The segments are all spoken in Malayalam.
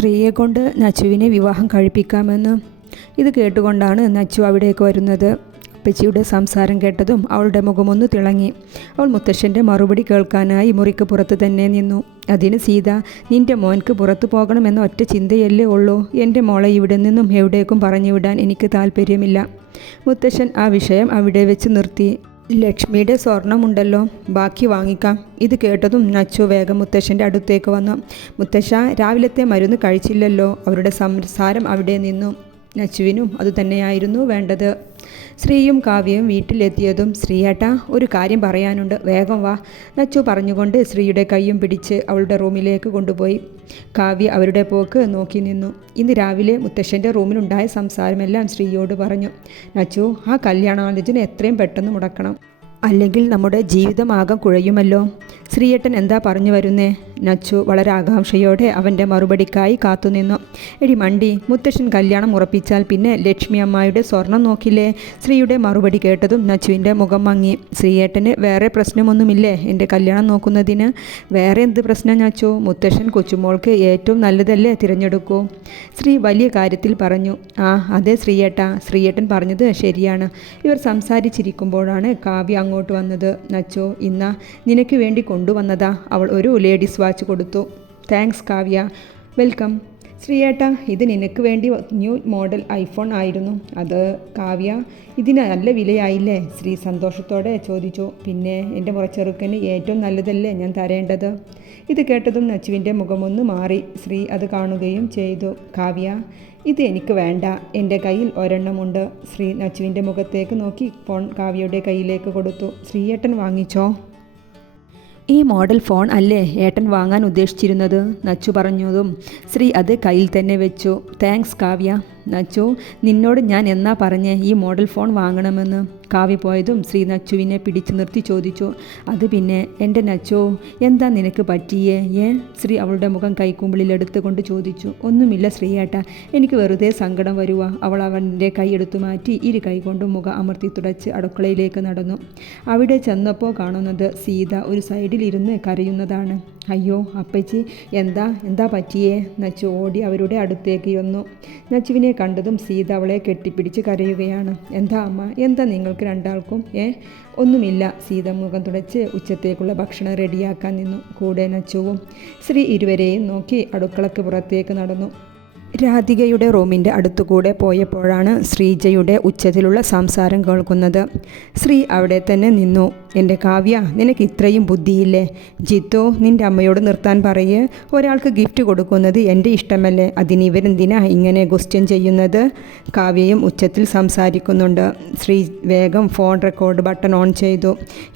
ശ്രീയെ കൊണ്ട് നച്ചുവിനെ വിവാഹം കഴിപ്പിക്കാമെന്ന്. ഇത് കേട്ടുകൊണ്ടാണ് നച്ചു അവിടേക്ക് വരുന്നത്. അപ്പച്ചിയുടെ സംസാരം കേട്ടതും അവളുടെ മുഖമൊന്നു തിളങ്ങി. അവൾ മുത്തശ്ശൻ്റെ മറുപടി കേൾക്കാനായി മുറിക്ക് പുറത്ത് തന്നെ നിന്നു. അതിന് സീത, നിന്റെ മോൻക്ക് പുറത്തു പോകണമെന്ന ഒറ്റ ചിന്തയല്ലേ ഉള്ളൂ. എൻ്റെ മോളെ ഇവിടെ നിന്നും എവിടേക്കും പറഞ്ഞു വിടാൻ എനിക്ക് താല്പര്യമില്ല. മുത്തശ്ശൻ ആ വിഷയം അവിടെ വെച്ച് നിർത്തി. ലക്ഷ്മിയുടെ സ്വർണമുണ്ടല്ലോ, ബാക്കി വാങ്ങിക്കാം. ഇത് കേട്ടതും നച്ചു വേഗം മുത്തശ്ശൻ്റെ അടുത്തേക്ക് വന്നു. മുത്തശ്ശ, രാവിലത്തെ മരുന്ന് കഴിച്ചില്ലല്ലോ. അവരുടെ സംസാരം അവിടെ നിന്നു. നച്ചുവിനും അതുതന്നെയായിരുന്നു വേണ്ടത്. ശ്രീയും കാവ്യയും വീട്ടിലെത്തിയതും ശ്രീയേട്ടാ, ഒരു കാര്യം പറയാനുണ്ട്, വേഗം വാ. നച്ചു പറഞ്ഞുകൊണ്ട് ശ്രീയുടെ കൈയും പിടിച്ച് അവളുടെ റൂമിലേക്ക് കൊണ്ടുപോയി. കാവ്യ അവരുടെ പോക്ക് നോക്കി നിന്നു. ഇന്ന് രാവിലെ മുത്തശ്ശൻ്റെ റൂമിലുണ്ടായ സംസാരമെല്ലാം ശ്രീയോട് പറഞ്ഞു. നച്ചു, ആ കല്യാണാലോചന എത്രയും പെട്ടെന്ന് മുടക്കണം, അല്ലെങ്കിൽ നമ്മുടെ ജീവിതമാകെ കുഴയുമല്ലോ. ശ്രീയേട്ടൻ എന്താ പറഞ്ഞു വരുന്നേ? നച്ചു വളരെ ആകാംക്ഷയോടെ അവൻ്റെ മറുപടിക്കായി കാത്തുനിന്നു. എടി മണ്ടി, മുത്തശ്ശൻ കല്യാണം ഉറപ്പിച്ചാൽ പിന്നെ ലക്ഷ്മി അമ്മായിയുടെ സ്വർണം നോക്കില്ലേ? ശ്രീയുടെ മറുപടി കേട്ടതും നച്ചുവിൻ്റെ മുഖം മങ്ങി. ശ്രീയേട്ടന് വേറെ പ്രശ്നമൊന്നുമില്ലേ എൻ്റെ കല്യാണം നോക്കുന്നതിന്? വേറെ എന്ത് പ്രശ്നം നച്ചു? മുത്തശ്ശൻ കൊച്ചുമോൾക്ക് ഏറ്റവും നല്ലതല്ലേ തിരഞ്ഞെടുക്കൂ. ശ്രീ വലിയ കാര്യത്തിൽ പറഞ്ഞു. ആ അതെ ശ്രീയേട്ടാ, ശ്രീയേട്ടൻ പറഞ്ഞത് ശരിയാണ്. ഇവർ സംസാരിച്ചിരിക്കുമ്പോഴാണ് കാവ്യ അങ്ങോട്ട് വന്നത്. നച്ചു, ഇന്നാ നിനക്ക് വേണ്ടി കൊണ്ടുവന്നതാ. അവൾ ഒരു ലേഡീസ് വാച്ച് കൊടുത്തു. താങ്ക്സ് കാവ്യ. വെൽക്കം. ശ്രീയേട്ടാ, ഇത് നിനക്ക് വേണ്ടി ന്യൂ മോഡൽ ഐഫോൺ ആയിരുന്നു. അത് കാവ്യ, ഇതിന് നല്ല വിലയായില്ലേ? ശ്രീ സന്തോഷത്തോടെ ചോദിച്ചു. പിന്നെ എൻ്റെ മുറച്ചെറുക്കന് ഏറ്റവും നല്ലതല്ലേ ഞാൻ തരേണ്ടത്. ഇത് കേട്ടതും നച്ചുവിൻ്റെ മുഖമൊന്ന് മാറി. ശ്രീ അത് കാണുകയും ചെയ്തു. കാവ്യ, ഇത് എനിക്ക് വേണ്ട, എൻ്റെ കയ്യിൽ ഒരെണ്ണമുണ്ട്. ശ്രീ നച്ചുവിൻ്റെ മുഖത്തേക്ക് നോക്കി ഫോൺ കാവ്യയുടെ കയ്യിലേക്ക് കൊടുത്തു. ശ്രീയേട്ടൻ വാങ്ങിച്ചോ? ഈ മോഡൽ ഫോൺ അല്ലേ ഏട്ടൻ വാങ്ങാൻ ഉദ്ദേശിച്ചിരുന്നത്? നച്ചു പറഞ്ഞതും ശ്രീ അത് കയ്യിൽ തന്നെ വെച്ചു. താങ്ക്സ് കാവ്യ. നച്ചു, നിന്നോട് ഞാൻ എന്നാ പറഞ്ഞേ ഈ മോഡൽ ഫോൺ വാങ്ങണമെന്ന്? കാവ്യ പോയതും ശ്രീ നച്ചുവിനെ പിടിച്ചു നിർത്തി ചോദിച്ചു. അത് പിന്നെ എൻ്റെ നച്ചു, എന്താ നിനക്ക് പറ്റിയേ? ശ്രീ അവളുടെ മുഖം കൈക്കുമ്പിളിലെടുത്ത് കൊണ്ട് ചോദിച്ചു. ഒന്നുമില്ല ശ്രീയേട്ടാ, എനിക്ക് വെറുതെ സങ്കടം വരുക. അവൾ അവൻ്റെ കൈ എടുത്തു മാറ്റി ഇരു കൈ കൊണ്ടും മുഖം അമർത്തി തുടച്ച് അടുക്കളയിലേക്ക് നടന്നു. അവിടെ ചെന്നപ്പോൾ കാണുന്നത് സീത ഒരു സൈഡിലിരുന്ന് കരയുന്നതാണ്. അയ്യോ അപ്പച്ചി, എന്താ പറ്റിയേ? നച്ചു ഓടി അവരുടെ അടുത്തേക്ക് വന്നു. നച്ചുവിനെ കണ്ടതും സീത അവളെ കെട്ടിപ്പിടിച്ച് കരയുകയാണ്. എന്താ അമ്മ, എന്താ നിങ്ങൾക്ക് രണ്ടാൾക്കും? ഒന്നുമില്ല. സീത മുഖം തുടച്ച് ഉച്ചത്തേക്കുള്ള ഭക്ഷണം റെഡിയാക്കാൻ നിന്നു. കൂടെ നച്ചുവും. ശ്രീ ഇരുവരെയും നോക്കി അടുക്കളയ്ക്ക് പുറത്തേക്ക് നടന്നു. രാധികയുടെ റൂമിൻ്റെ അടുത്തുകൂടെ പോയപ്പോഴാണ് ശ്രീജയുടെ ഉച്ചത്തിലുള്ള സംസാരം കേൾക്കുന്നത്. ശ്രീ അവിടെ തന്നെ നിന്നു. എൻ്റെ കാവ്യ, നിനക്ക് ഇത്രയും ബുദ്ധിയില്ലേ? ജിത്തു, നിൻ്റെ അമ്മയോട് നിർത്താൻ പറയേ. ഒരാൾക്ക് ഗിഫ്റ്റ് കൊടുക്കുന്നത് എൻ്റെ ഇഷ്ടമല്ലേ? അതിന് ഇവരെന്തിനാ ഇങ്ങനെ ക്വസ്റ്റ്യൻ ചെയ്യുന്നത്? കാവ്യയും ഉച്ചത്തിൽ സംസാരിക്കുന്നുണ്ട്. ശ്രീ വേഗം ഫോൺ റെക്കോർഡ് ബട്ടൺ ഓൺ ചെയ്തു.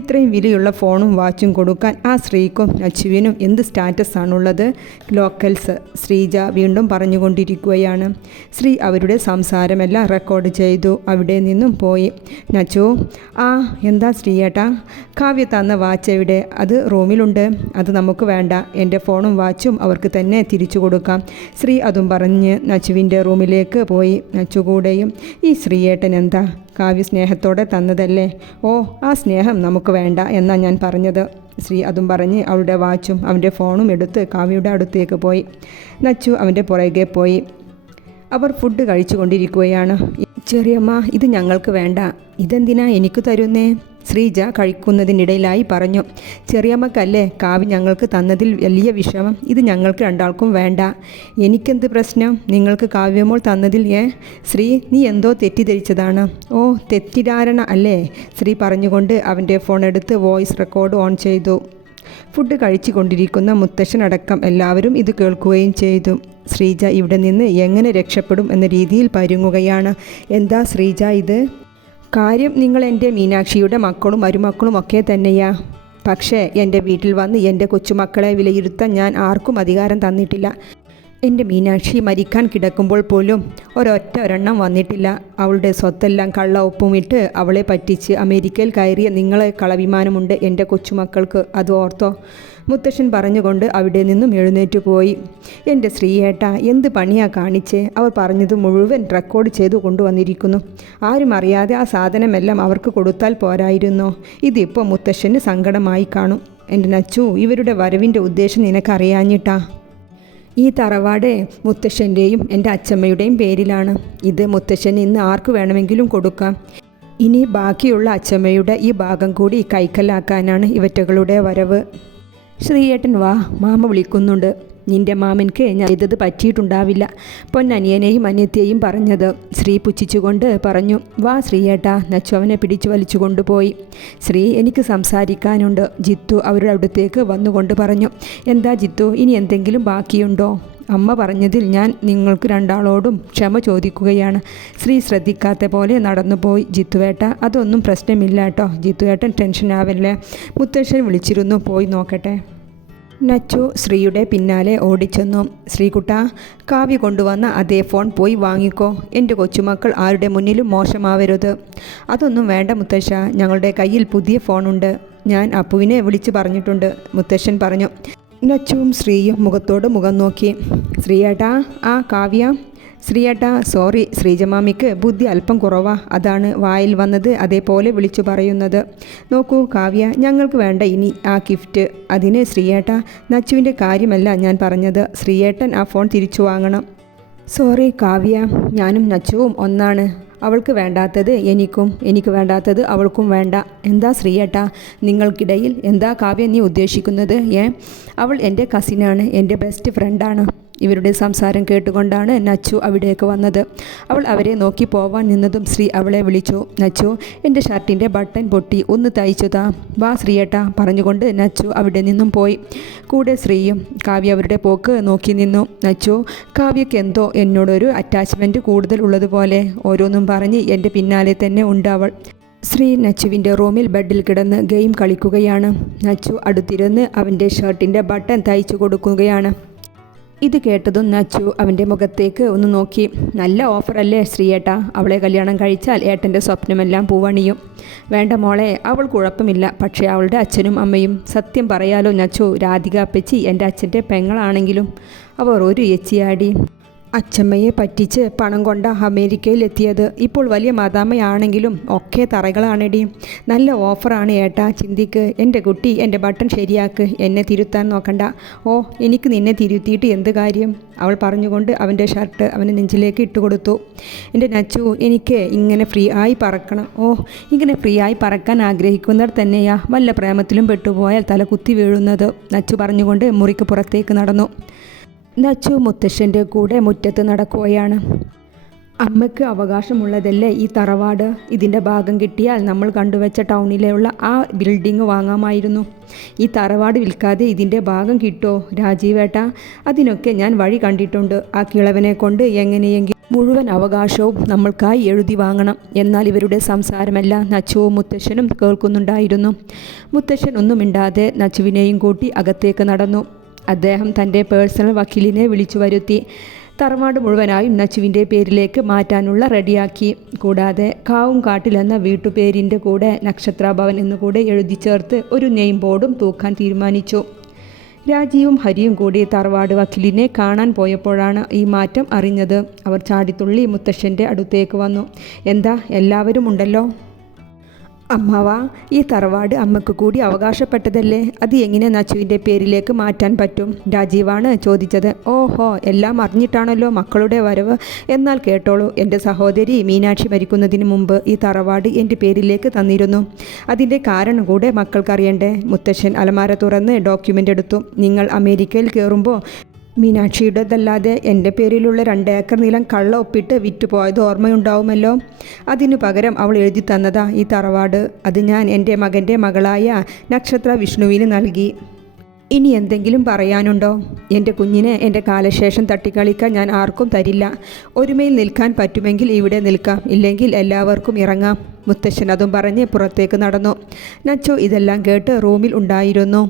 ഇത്രയും വിലയുള്ള ഫോണും വാച്ചും കൊടുക്കാൻ ആ ശ്രീക്കും നച്ചുവിനും എന്ത് സ്റ്റാറ്റസ് ആണുള്ളത്? ലോക്കൽസ്. ശ്രീജ വീണ്ടും പറഞ്ഞുകൊണ്ടിരിക്കുകയാണ്. ശ്രീ അവരുടെ സംസാരമെല്ലാം റെക്കോർഡ് ചെയ്തു അവിടെ നിന്നും പോയി. നച്ചു, ആ എന്താ ശ്രീയേട്ടാ? കാവ്യ തന്ന വാച്ച് എവിടെ? അത് റൂമിലുണ്ട്. അത് നമുക്ക് വേണ്ട. എൻ്റെ ഫോണും വാച്ചും അവർക്ക് തന്നെ തിരിച്ചു കൊടുക്കാം. ശ്രീ അതും പറഞ്ഞ് നച്ചുവിൻ്റെ റൂമിലേക്ക് പോയി. നച്ചു കൂടെയും. ഈ ശ്രീയേട്ടൻ എന്താ? കാവ്യ സ്നേഹത്തോടെ തന്നതല്ലേ? ഓ, ആ സ്നേഹം നമുക്ക് വേണ്ട എന്നാ ഞാൻ പറഞ്ഞത്. ശ്രീ അതും പറഞ്ഞ് അവളുടെ വാച്ചും അവൻ്റെ ഫോണും എടുത്ത് കാവ്യയുടെ അടുത്തേക്ക് പോയി. നച്ചു അവൻ്റെ പുറകെ പോയി. അവർ ഫുഡ് കഴിച്ചു കൊണ്ടിരിക്കുകയാണ്. ചെറിയമ്മ, ഇത് ഞങ്ങൾക്ക് വേണ്ട. ഇതെന്തിനാ എനിക്ക് തരുന്നേ? ശ്രീജ കഴിക്കുന്നതിനിടയിലായി പറഞ്ഞു. ചെറിയമ്മക്കല്ലേ കാവ്യ ഞങ്ങൾക്ക് തന്നതിൽ വലിയ വിഷമം. ഇത് ഞങ്ങൾക്ക് രണ്ടാൾക്കും വേണ്ട. എനിക്കെന്ത് പ്രശ്നം നിങ്ങൾക്ക് കാവ്യമോൾ തന്നതിൽ? ശ്രീ, നീ എന്തോ തെറ്റിദ്ധരിച്ചതാണ്. ഓ, തെറ്റിദ്ധാരണ അല്ലേ? ശ്രീ പറഞ്ഞുകൊണ്ട് അവൻ്റെ ഫോൺ എടുത്ത് വോയിസ് റെക്കോർഡ് ഓൺ ചെയ്തു. ഫുഡ് കഴിച്ചു കൊണ്ടിരിക്കുന്ന മുത്തശ്ശനടക്കം എല്ലാവരും ഇത് കേൾക്കുകയും ചെയ്തു. ശ്രീജ ഇവിടെ നിന്ന് എങ്ങനെ രക്ഷപ്പെടും എന്ന രീതിയിൽ പരുങ്ങുകയാണ്. എന്താ ശ്രീജ ഇത്? കാര്യം നിങ്ങൾ എൻ്റെ മീനാക്ഷിയുടെ മക്കളും മരുമക്കളും ഒക്കെ തന്നെയാ. പക്ഷേ എൻ്റെ വീട്ടിൽ വന്ന് എൻ്റെ കൊച്ചുമക്കളെ വിലയിരുത്താൻ ഞാൻ ആർക്കും അധികാരം തന്നിട്ടില്ല. എൻ്റെ മീനാക്ഷി മരിക്കാൻ കിടക്കുമ്പോൾ പോലും ഒരെണ്ണം വന്നിട്ടില്ല. അവളുടെ സ്വത്തെല്ലാം കള്ള ഒപ്പുമിട്ട് അവളെ പറ്റിച്ച് അമേരിക്കയിൽ കയറിയ നിങ്ങളെ കളവിമാനമുണ്ട് എൻ്റെ കൊച്ചുമക്കൾക്ക്. അത് ഓർത്തോ? മുത്തശ്ശൻ പറഞ്ഞുകൊണ്ട് അവിടെ നിന്നും എഴുന്നേറ്റ് പോയി. എൻ്റെ ശ്രീയേട്ട, എന്ത് പണിയാ കാണിച്ചേ? അവർ പറഞ്ഞത് മുഴുവൻ റെക്കോർഡ് ചെയ്തു കൊണ്ടുവന്നിരിക്കുന്നു. ആരും അറിയാതെ ആ സാധനമെല്ലാം അവർക്ക് കൊടുത്താൽ പോരായിരുന്നോ? ഇതിപ്പോൾ മുത്തശ്ശന് സങ്കടമായി കാണും. എൻ്റെ നച്ചു, ഇവരുടെ വരവിൻ്റെ ഉദ്ദേശം നിനക്കറിയാഞ്ഞിട്ടാ. ഈ തറവാട് മുത്തശ്ശൻ്റെയും എൻ്റെ അച്ചമ്മയുടെയും പേരിലാണ്. ഇത് മുത്തശ്ശന് ഇന്ന് ആർക്ക് വേണമെങ്കിലും കൊടുക്കാം. ഇനി ബാക്കിയുള്ള അച്ചമ്മയുടെ ഈ ഭാഗം കൂടി കൈക്കലാക്കാനാണ് ഇവറ്റകളുടെ വരവ്. ശ്രീയേട്ടൻ വാ, മാമ വിളിക്കുന്നുണ്ട്. നിന്റെ മാമൻക്ക് ഞാൻ ചെയ്തത് പറ്റിയിട്ടുണ്ടാവില്ല, പൊന്നനിയനെയും അനിയത്തെയും പറഞ്ഞത്. ശ്രീ പുച്ഛിച്ചുകൊണ്ട് പറഞ്ഞു. വാ ശ്രീയേട്ടാ. നച്ചു അവനെ പിടിച്ചു വലിച്ചു കൊണ്ടുപോയി. ശ്രീ, എനിക്ക് സംസാരിക്കാനുണ്ട്, ജിത്തു അവരുടെ അടുത്തേക്ക് വന്നുകൊണ്ട് പറഞ്ഞു. എന്താ ജിത്തു, ഇനി എന്തെങ്കിലും ബാക്കിയുണ്ടോ? അമ്മ പറഞ്ഞതിൽ ഞാൻ നിങ്ങൾക്ക് രണ്ടാളോടും ക്ഷമ ചോദിക്കുകയാണ്. ശ്രീ ശ്രദ്ധിക്കാത്ത പോലെ നടന്നുപോയി. ജിത്തുവേട്ട, അതൊന്നും പ്രശ്നമില്ല കേട്ടോ. ജിത്തുവേട്ടൻ ടെൻഷൻ ആവല്ലേ, മുത്തശ്ശൻ വിളിച്ചിരുന്നു, പോയി നോക്കട്ടെ. നച്ചു ശ്രീയുടെ പിന്നാലെ ഓടിച്ചെന്നു. ശ്രീകുട്ട, കാവ്യ കൊണ്ടുവന്ന അതേ ഫോൺ പോയി വാങ്ങിക്കോ. എൻ്റെ കൊച്ചുമക്കൾ ആരുടെ മുന്നിലും മോശമാവരുത്. അതൊന്നും വേണ്ട മുത്തശ്ശ, ഞങ്ങളുടെ കയ്യിൽ പുതിയ ഫോണുണ്ട്. ഞാൻ അപ്പുവിനെ വിളിച്ചു പറഞ്ഞിട്ടുണ്ട്, മുത്തശ്ശൻ പറഞ്ഞു. നച്ചുവും ശ്രീയും മുഖത്തോട് മുഖം നോക്കി. ശ്രീയേട്ടാ. ആ കാവ്യ. ശ്രീയേട്ടാ, സോറി, ശ്രീജമാമിക്ക് ബുദ്ധി അല്പം കുറവാ, അതാണ് വായിൽ വന്നത് അതേപോലെ വിളിച്ചു പറയുന്നത്. നോക്കൂ കാവ്യ, ഞങ്ങൾക്ക് വേണ്ട ഇനി ആ ഗിഫ്റ്റ്. അതിന് ശ്രീയേട്ടാ, നച്ചുവിൻ്റെ കാര്യമല്ല ഞാൻ പറഞ്ഞത്. ശ്രീയേട്ടൻ ആ ഫോൺ തിരിച്ചു വാങ്ങണം. സോറി കാവ്യ, ഞാനും നച്ചുവും ഒന്നാണ്. അവൾക്ക് വേണ്ടാത്തത് എനിക്കും, എനിക്ക് വേണ്ടാത്തത് അവൾക്കും വേണ്ട. എന്താ ശ്രീയേട്ടാ നിങ്ങൾക്കിടയിൽ? എന്താ കാവ്യ നീ ഉദ്ദേശിക്കുന്നത്? അവൾ എൻ്റെ കസിനാണ്, എൻ്റെ ബെസ്റ്റ് ഫ്രണ്ടാണ്. ഇവരുടെ സംസാരം കേട്ടുകൊണ്ടാണ് നച്ചു അവിടേക്ക് വന്നത്. അവൾ അവരെ നോക്കി പോവാൻ നിന്നതും ശ്രീ അവളെ വിളിച്ചു. നച്ചു, എൻ്റെ ഷർട്ടിൻ്റെ ബട്ടൺ പൊട്ടി, ഒന്ന് തയ്ച്ചു താ. വാ ശ്രീയേട്ടാ പറഞ്ഞുകൊണ്ട് നച്ചു അവിടെ നിന്നും പോയി. കൂടെ ശ്രീയും. കാവ്യ അവരുടെ പോക്ക് നോക്കി നിന്നു. നച്ചു, കാവ്യക്ക് എന്തോ എന്നോടൊരു അറ്റാച്ച്മെൻറ്റ് കൂടുതൽ ഉള്ളതുപോലെ ഓരോന്നും പറഞ്ഞ് എൻ്റെ പിന്നാലെ തന്നെ ഉണ്ട് അവൾ. ശ്രീ നച്ചുവിൻ്റെ റൂമിൽ ബെഡിൽ കിടന്ന് ഗെയിം കളിക്കുകയാണ്. നച്ചു അടുത്തിരുന്ന് അവൻ്റെ ഷർട്ടിൻ്റെ ബട്ടൺ തയ്ച്ചു കൊടുക്കുകയാണ്. ഇത് കേട്ടതും നച്ചു അവൻ്റെ മുഖത്തേക്ക് ഒന്ന് നോക്കി. നല്ല ഓഫറല്ലേ ശ്രീയേട്ടാ, അവളെ കല്യാണം കഴിച്ചാൽ ഏട്ടൻ്റെ സ്വപ്നമെല്ലാം പൂവണിയും. വേണ്ട മോളെ, അവൾ കുഴപ്പമില്ല, പക്ഷേ അവളുടെ അച്ഛനും അമ്മയും. സത്യം പറയാലോ നച്ചു, രാധിക അപ്പച്ചി എൻ്റെ അച്ഛൻ്റെ പെങ്ങളാണെങ്കിലും അവർ ഒരു എച്ചിയാടി. അച്ചമ്മയെ പറ്റിച്ച് പണം കൊണ്ട അമേരിക്കയിലെത്തിയത്. ഇപ്പോൾ വലിയ മദാമയാണെങ്കിലും ഒക്കെ തറകളാണെടി. നല്ല ഓഫറാണ് ഏട്ടാ, ചിന്തിക്ക്. എൻ്റെ കുട്ടി, എൻ്റെ ബട്ടൺ ശരിയാക്ക്, എന്നെ തിരുത്താൻ നോക്കണ്ട. ഓ, എനിക്ക് നിന്നെ തിരുത്തിയിട്ട് എന്ത് കാര്യം? അവൾ പറഞ്ഞുകൊണ്ട് അവൻ്റെ ഷർട്ട് അവൻ്റെ നെഞ്ചിലേക്ക് ഇട്ടുകൊടുത്തു. എൻ്റെ നച്ചു, എനിക്ക് ഇങ്ങനെ ഫ്രീ ആയി പറക്കണം. ഓ, ഇങ്ങനെ ഫ്രീ ആയി പറക്കാൻ ആഗ്രഹിക്കുന്നവർ തന്നെയാ വല്ല പ്രേമത്തിലും പെട്ടുപോയാൽ തല കുത്തി വീഴുന്നത്. നച്ചു പറഞ്ഞുകൊണ്ട് മുറിക്ക് പുറത്തേക്ക് നടന്നു. നച്ചു മുത്തശ്ശൻ്റെ കൂടെ മുറ്റത്ത് നടക്കുകയാണ്. അമ്മയ്ക്ക് അവകാശമുള്ളതല്ലേ ഈ തറവാട്? ഇതിൻ്റെ ഭാഗം കിട്ടിയാൽ നമ്മൾ കണ്ടുവച്ച ടൗണിലുള്ള ആ ബിൽഡിംഗ് വാങ്ങാമായിരുന്നു. ഈ തറവാട് വിൽക്കാതെ ഇതിൻ്റെ ഭാഗം കിട്ടുമോ രാജീവേട്ട? അതിനൊക്കെ ഞാൻ വഴി കണ്ടിട്ടുണ്ട്. ആ കിളവനെ കൊണ്ട് എങ്ങനെയെങ്കിലും മുഴുവൻ അവകാശവും നമ്മൾക്കായി എഴുതി വാങ്ങണം. എന്നാൽ ഇവരുടെ സംസാരമെല്ലാം നച്ചുവും മുത്തശ്ശനും കേൾക്കുന്നുണ്ടായിരുന്നു. മുത്തശ്ശൻ ഒന്നും മിണ്ടാതെ നച്ചുവിനെയും കൂട്ടി അകത്തേക്ക് നടന്നു. അദ്ദേഹം തൻ്റെ പേഴ്സണൽ വക്കീലിനെ വിളിച്ചു വരുത്തി. തറവാട് മുഴുവനായും നച്ചുവിൻ്റെ പേരിലേക്ക് മാറ്റാനുള്ള റെഡിയാക്കി. കൂടാതെ കാവും കാട്ടിൽ എന്ന വീട്ടുപേരിൻ്റെ കൂടെ നക്ഷത്രഭവൻ എന്നുകൂടെ എഴുതി ചേർത്ത് ഒരു നെയിം ബോർഡും തൂക്കാൻ തീരുമാനിച്ചു. രാജിയും ഹരിയും കൂടി തറവാട് വക്കീലിനെ കാണാൻ പോയപ്പോഴാണ് ഈ മാറ്റം അറിഞ്ഞത്. അവർ ചാടിത്തുള്ളി മുത്തശ്ശൻ്റെ അടുത്തേക്ക് വന്നു. എന്താ, എല്ലാവരും ഉണ്ടല്ലോ? അമ്മാവ, ഈ തറവാട് അമ്മക്ക് കൂടി അവകാശപ്പെട്ടതല്ലേ, അത് എങ്ങനെ നച്ചുവിൻ്റെ പേരിലേക്ക് മാറ്റാൻ പറ്റും? രാജീവാണ് ചോദിച്ചത്. ഓഹോ, എല്ലാം അറിഞ്ഞിട്ടാണല്ലോ മക്കളുടെ വരവ്. എന്നാൽ കേട്ടോളൂ, എൻ്റെ സഹോദരി മീനാക്ഷി മരിക്കുന്നതിന് മുമ്പ് ഈ തറവാട് എൻ്റെ പേരിലേക്ക് തന്നിരുന്നു. അതിൻ്റെ കാരണം കൂടെ മക്കൾക്കറിയണ്ടേ? മുത്തശ്ശൻ അലമാര തുറന്ന് ഡോക്യുമെൻ്റ് എടുത്തു. നിങ്ങൾ അമേരിക്കയിൽ കയറുമ്പോൾ മീനാക്ഷിയുടേതല്ലാതെ എൻ്റെ പേരിലുള്ള 2 ഏക്കർ നിലം കള്ള ഒപ്പിട്ട് വിറ്റുപോയത് ഓർമ്മയുണ്ടാവുമല്ലോ. അതിനു പകരം അവൾ എഴുതി തന്നതാ ഈ തറവാട്. അത് ഞാൻ എൻ്റെ മകൻ്റെ മകളായ നക്ഷത്ര വിഷ്ണുവിന് നൽകി. ഇനി എന്തെങ്കിലും പറയാനുണ്ടോ? എൻ്റെ കുഞ്ഞിനെ എൻ്റെ കാലശേഷം തട്ടിക്കളിക്കാൻ ഞാൻ ആർക്കും തരില്ല. ഒരുമയിൽ നിൽക്കാൻ പറ്റുമെങ്കിൽ ഇവിടെ നിൽക്കാം, ഇല്ലെങ്കിൽ എല്ലാവർക്കും ഇറങ്ങാം. മുത്തശ്ശൻ അതും പറഞ്ഞ് പുറത്തേക്ക് നടന്നു. നച്ചു ഇതെല്ലാം കേട്ട് റൂമിൽ ഉണ്ടായിരുന്നു.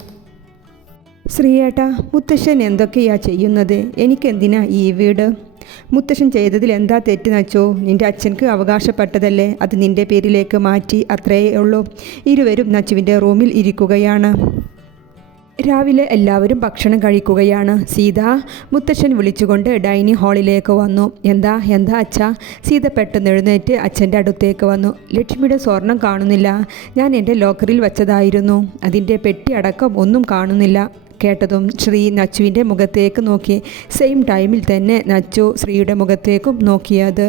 ശ്രീയേട്ടാ, മുത്തശ്ശൻ എന്തൊക്കെയാ ചെയ്യുന്നത്? എനിക്കെന്തിനാ ഈ വീട്? മുത്തശ്ശൻ ചെയ്തതിൽ എന്താ തെറ്റ് നച്ചോ? നിൻ്റെ അച്ഛൻക്ക് അവകാശപ്പെട്ടതല്ലേ, അത് നിൻ്റെ പേരിലേക്ക് മാറ്റി, അത്രയേ ഉള്ളൂ. ഇരുവരും നച്ചുവിൻ്റെ റൂമിൽ ഇരിക്കുകയാണ്. രാവിലെ എല്ലാവരും ഭക്ഷണം കഴിക്കുകയാണ്. സീത, മുത്തശ്ശൻ വിളിച്ചുകൊണ്ട് ഡൈനിങ് ഹാളിലേക്ക് വന്നു. എന്താ അച്ഛാ? സീത പെട്ടെന്ന് എഴുന്നേറ്റ് അച്ഛൻ്റെ അടുത്തേക്ക് വന്നു. ലക്ഷ്മിയുടെ സ്വർണം കാണുന്നില്ല. ഞാൻ എൻ്റെ ലോക്കറിൽ വെച്ചതായിരുന്നു. അതിൻ്റെ പെട്ടി അടക്കം ഒന്നും കാണുന്നില്ല. കേട്ടതും ശ്രീ നച്ചുവിൻ്റെ മുഖത്തേക്ക് നോക്കി. സെയിം ടൈമിൽ തന്നെ നച്ചു ശ്രീയുടെ മുഖത്തേക്കും നോക്കിയത്.